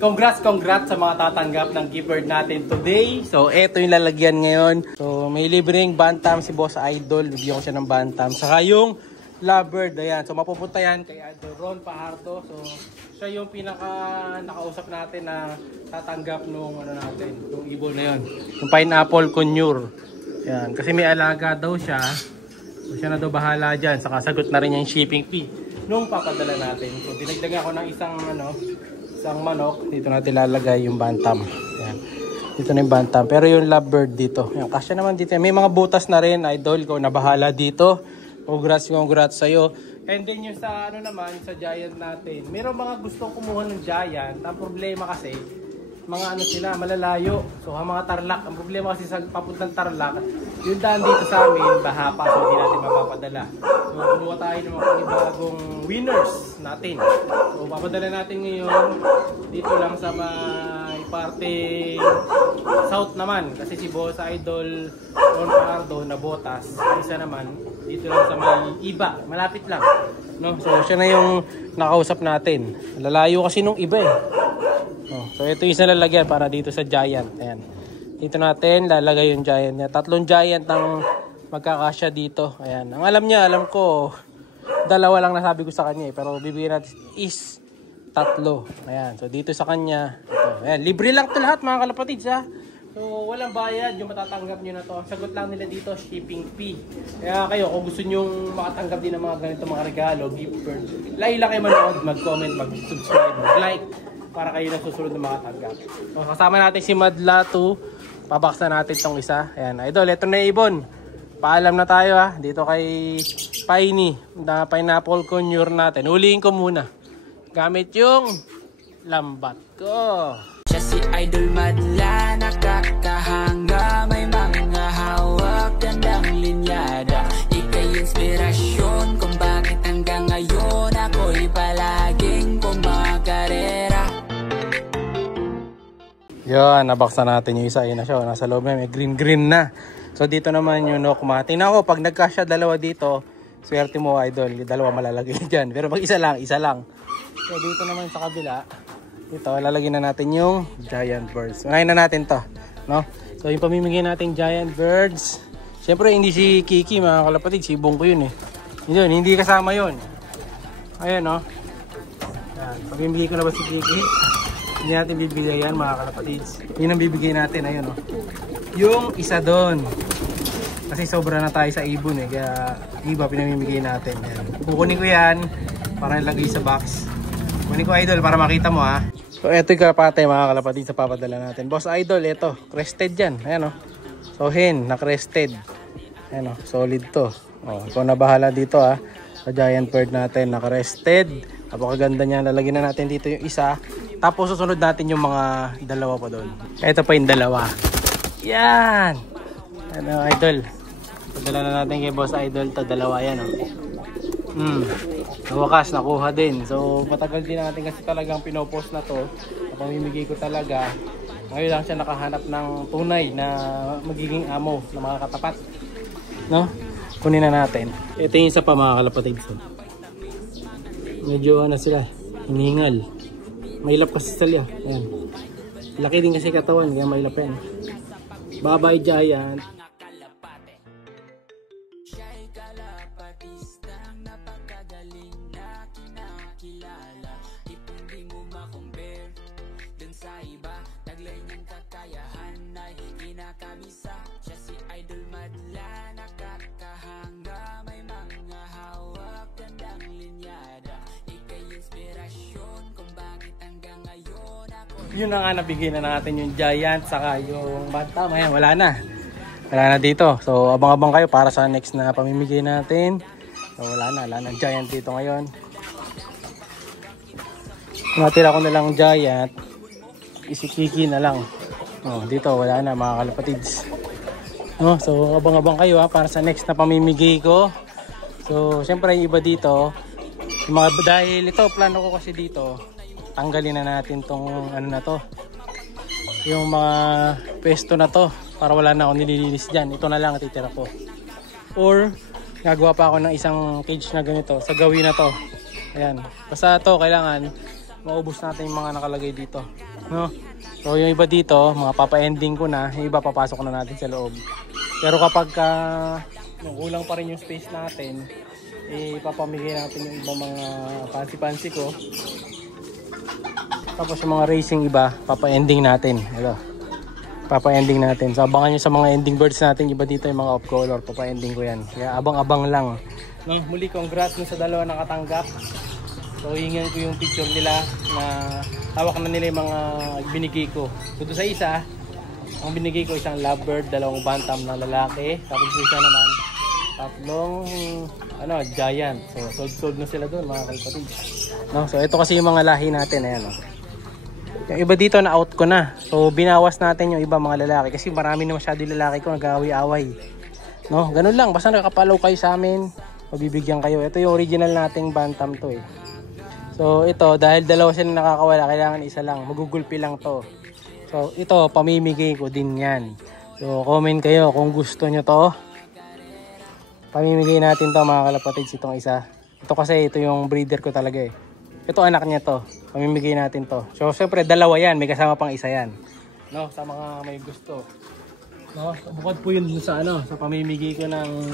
Congrats sa mga tatanggap ng gift bird natin today. So, eto yung lalagyan ngayon. So, may libreng bantam si Boss Idol. Bibigyan ko siya ng bantam. Saka yung lovebird. Ayan. So, mapupunta yan kay Idol Ron Paharto. So, siya yung nakausap natin na tatanggap nung nung ibon na yun. Yung pineapple conure. Ayan. Kasi may alaga daw siya. So, siya na daw bahala dyan. Saka sagot na rin yung shipping fee nung papadala natin. So, dinagdagan ako ng isang manok. Dito natin lalagay yung bantam. Ayan. Dito na yung bantam. Pero yung lovebird dito. Ayan. Kasya naman dito. May mga butas na rin, Idol. Ko na bahala dito. Congrats sa'yo. And then yung sa sa giant natin. Mayroong mga gustong kumuha ng giant. Ang problema kasi, mga sila, malalayo. So, ang mga Tarlac. Ang problema kasi sa papuntang Tarlac, yung daan dito sa amin, baha pa. So, hindi natin mapapadala. So, kumuha tayo ng mga panibagong winners natin. So, papadala natin ngayon dito lang sa may parte south naman. Kasi si Boss Idol Ron Paharto na botas. Isa naman, dito lang sa may iba. Malapit lang. No? So, siya na yung nakausap natin. Lalayo kasi nung iba eh. So ito yung isa lalagyan para dito sa giant. Ayan. Dito natin lalagay yung giant niya. 3 giant ang magkakasya dito. Ayan. Ang alam ko, 2 lang nasabi ko sa kanya eh. Pero bibigyan natin is 3. Ayan. So dito sa kanya. Ito. Ayan. Libre lang ito lahat mga kalapatids ha. So walang bayad yung matatanggap nyo na to. Sagot lang nila dito, shipping fee. Kaya kayo, kung gusto nyo makatanggap din ng mga ganito mga regalo, gift bird, lang kayo manood, mag-comment, mag-subscribe, mag-like, para kayo na susunod na makatanggap. So, kasama natin si Madla 2. Pabaksa natin itong isa. Ayan, Idol, ito na ibon. Paalam na tayo ha. Dito kay Piney. Na pineapple conure natin. Huliin ko muna. Gamit yung lambat ko. Siya si Idol Madla, nakakahanga. May mga hawak, gandang linyada. Ika'y inspirasyon kung bakit hanggang ngayon ako'y palaging kumakarera. Yan, nabaksan natin yung isa. Ayun na siya. Nasa loob na. May green na. So, dito naman yung nokma. Tingnan ko, pag nagkasya 2 dito, swerte mo, Idol. 2 malalagay dyan. Pero pag isa lang. So, dito naman sa kabila, dito, lalagyan na natin yung giant birds. Unahin na natin to. No? So, yung pamimigay natin giant birds. Siyempre, hindi si Kiki, mga kalapatid. Si Bong ko yun eh. Hindi kasama yun. Ayan, no? Yan. Pamimigay ko na ba si Kiki? Hindi natin bibigay yan mga kalapatids. Yun ang bibigay natin. Ayun o. Yung isa doon. Kasi sobra na tayo sa ibon eh. Kaya iba pinamimigay natin. Yan. Kukunin ko yan para ilagay sa box. Kukunin ko, Idol, para makita mo ha. So eto yung kalapate mga kalapatids sa papadala natin. Boss Idol, eto. Crested yan. Ayan o. So hen, na-crested. Ayan o. Solid to. O, ikaw na bahala dito ha. Sa giant bird natin. Na-crested. Napakaganda niya. Lalagyan na natin dito yung isa. Tapos susunod natin yung mga 2 pa doon. Ito pa yung 2. Yan! Ano, Idol? Padala na natin kay Boss Idol to. 2 yan, oh. Sa wakas, nakuha din. So, matagal din natin kasi talagang pinopost na to. Pamimigay ko talaga. Ngayon lang siya nakahanap ng tunay na magiging amo na mga katapat. No? Kunin na natin. Ito yung isa pa mga kalapatid. Medyo sila, hiningal. Mailap kasi sila. Ayan. Laki din kasi katawan, kaya mailap yan. Bye-bye giant. Siya si Idol Madla, nakakahanga. May mga hawak, gandang linyada. Ika'y inspirasyon kung bakit hanggang ngayon ako. Yun na nga, nabigay na natin yung giant saka yung bantam. Ayan, wala na dito. So abang-abang kayo para sa next na pamimigay natin. So wala na giant dito ngayon. Natira ko na lang giant. Isikiki na lang. Oh, dito wala na mga kalapatids. No, so abang-abang kayo ha para sa next na pamimigay ko. So syempre yung iba dito, yung mga, dahil ito plano ko kasi dito, tanggalin na natin tong na to. Yung mga pesto na to para wala na akong nililinis diyan. Ito na lang titira ko. Or gagawa pa ako ng isang cage na ganito sa gawin na to. Ayan. Basta to kailangan maubos natin yung mga nakalagay dito. No? So yung iba dito, mga papa-ending ko na, yung iba papasok na natin sa loob. Pero kapag kulang pa rin yung space natin, ipapamigay natin yung ibang mga fancy-fancy ko. Tapos yung mga racing iba, papa-ending natin. Ito. Papa-ending natin. So abangan nyo sa mga ending birds natin, iba dito yung mga off-color, papa-ending ko yan. Kaya abang-abang lang. No, muli congrats sa dalawa nakatanggap. So hingin ko yung picture nila na hawak na nila yung mga binigay ko. So doon sa isa, ang binigay ko isang lovebird, dalawang bantam na lalaki. Tapos isa naman, tatlong giant. So sold na sila doon mga kalpatid. No, so ito kasi yung mga lahi natin. Ayan, no. Yung iba dito na out ko na. So binawas natin yung iba mga lalaki kasi marami na masyado lalaki ko nag-aaway-away. No, ganun lang. Basta nakapalaw kayo sa amin, mabibigyan kayo. Ito yung original nating bantam to eh. So ito, dahil dalawa sila nakakawala, kailangan isa lang. Magugulpi lang to. So ito, pamimigay ko din yan. So comment kayo kung gusto nyo to. Pamimigay natin to mga kalapatids, itong isa. Ito kasi, ito yung breeder ko talaga eh. Ito anak niya to. Pamimigay natin to. So syempre, dalawa yan. May kasama pang isa yan. No, sa mga may gusto. No, bukod po yun sa sa pamimigay ko ng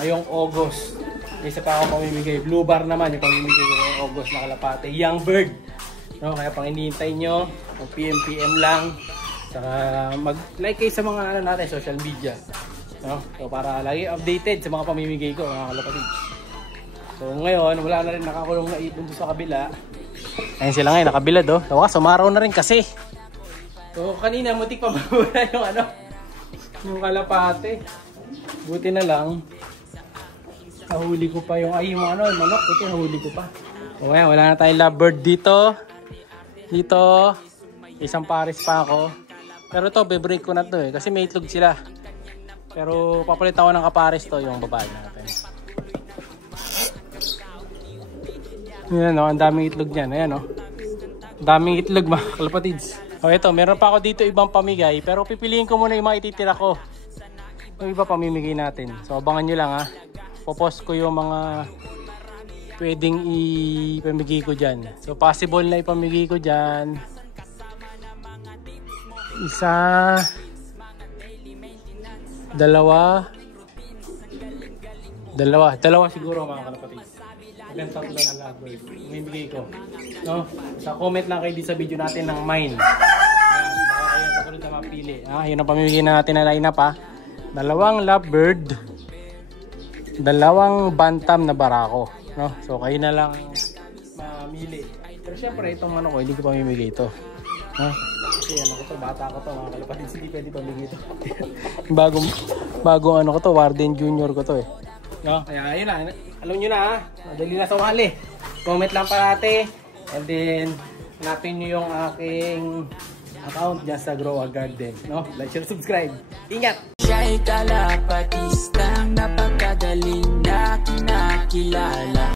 ngayong August. May isa pa ako pamimigay. Blue bar naman yung pamimigay ko ngayong August na kalapate. Young bird. No, kaya pang hinihintay nyo, PM lang. Saka mag-like kayo sa mga natin, social media. No? So para lagi updated sa mga pamimigay ko mga kalapatid. So ngayon, wala na rin nakakulong na ipon sa kabila. Ayun sila ngayon, nakabilad oh. So sumaraw na rin kasi. So kanina, mutik pa mawala yung yung kalapate. Buti na lang. Nahuli ko pa yung yung manok. Buti nahuli ko pa. So ngayon, wala na tayong lovebird dito. Dito, isang pares pa ako. Pero to, be-break ko na to eh. Kasi may itlog sila. Pero papalitan ko ng kapares to, yung babae natin. Ayan o, ang daming itlog niyan. Ayan o. Daming itlog mga kalapatids. O ito, meron pa ako dito ibang pamigay. Pero pipiliin ko muna yung mga ititira ko. Yung iba pamimigay natin. So abangan nyo lang ha. Popost ko yung mga pwedeng ipamigay ko dyan. So possible na ipamigay ko dyan. Isa, dalawa siguro mga kalapatid. Ilan tatlo na lovebird imibigay ko. No? Sa comment lang kayo sa video natin ng mine. Ayan, baka kayo kasunod na mapili. Yun ang pamimigay na natin na line-up ha. Dalawang lovebird, dalawang bantam na barako. No? So kayo na lang mamili. Pero syempre itong ko hindi ko pamimigay ito. Kasi ko to, bata ko to mga kalapatid, hindi pwede pamigay ito. bagong ko to, Warden Junior ko to eh. No? Kaya ayun na, alam nyo na ha, madali na sumali. Comment lang parate, and then hanapin nyo yung aking account dyan sa Grow a Garden. No? Like, share, subscribe. Ingat! Siya'y kalapatistang napakadaling na kinakilala.